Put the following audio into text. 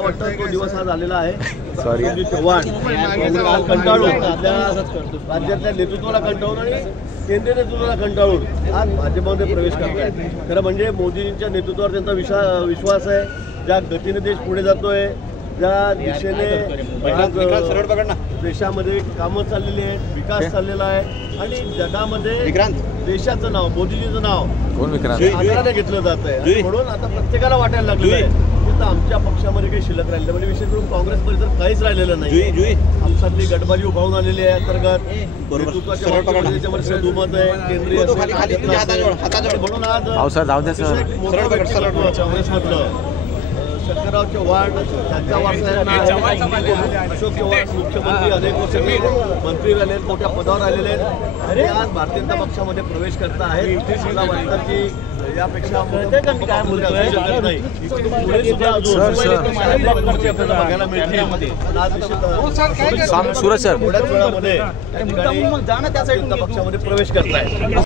वाटतं तो दिवस आज आलेला आहे. संजय चव्हाण कंटाळून आपल्या राज्यातल्या नेतृत्वाला कंटाळून आणि केंद्रीय नेतृत्वाला कंटाळून आज भाजपमध्ये प्रवेश करतायत. खरं म्हणजे मोदींच्या नेतृत्वावर त्यांचा विश्वास आहे. ज्या गतीने देश पुढे जातोय, ज्या दिशेने देशामध्ये कामं चाललेली आहेत, विकास चाललेला आहे आणि जगामध्ये देशाचं नाव, मोदीजीचं नाव आदराने घेतलं जात आहे. म्हणून आता प्रत्येकाला वाटायला लागलेलं आहे की आमच्या पक्षामध्ये काही शिल्लक राहिलं, म्हणजे विशेष करून काँग्रेसमध्ये तर काहीच राहिलेलं नाही. आपसातली गटबाजी उभारून आलेली आहे. अंतर्गत नेतृत्वाच्या दुमत आहे, केंद्रीय म्हणून आज काँग्रेसमधलं शंकरराव चव्हाण त्यांच्या वारसाहेबांना अशोक चव्हाण मुख्यमंत्री, अनेक वर्ष मंत्री राहिले, मोठ्या पदावर आलेले आहेत आणि आज भारतीय जनता पक्षामध्ये प्रवेश करत आहेत. मला वाटतं की यापेक्षा बघायला मिळते. थोड्याच वेळामध्ये त्या ठिकाणी जनता पक्षामध्ये प्रवेश करत आहेत.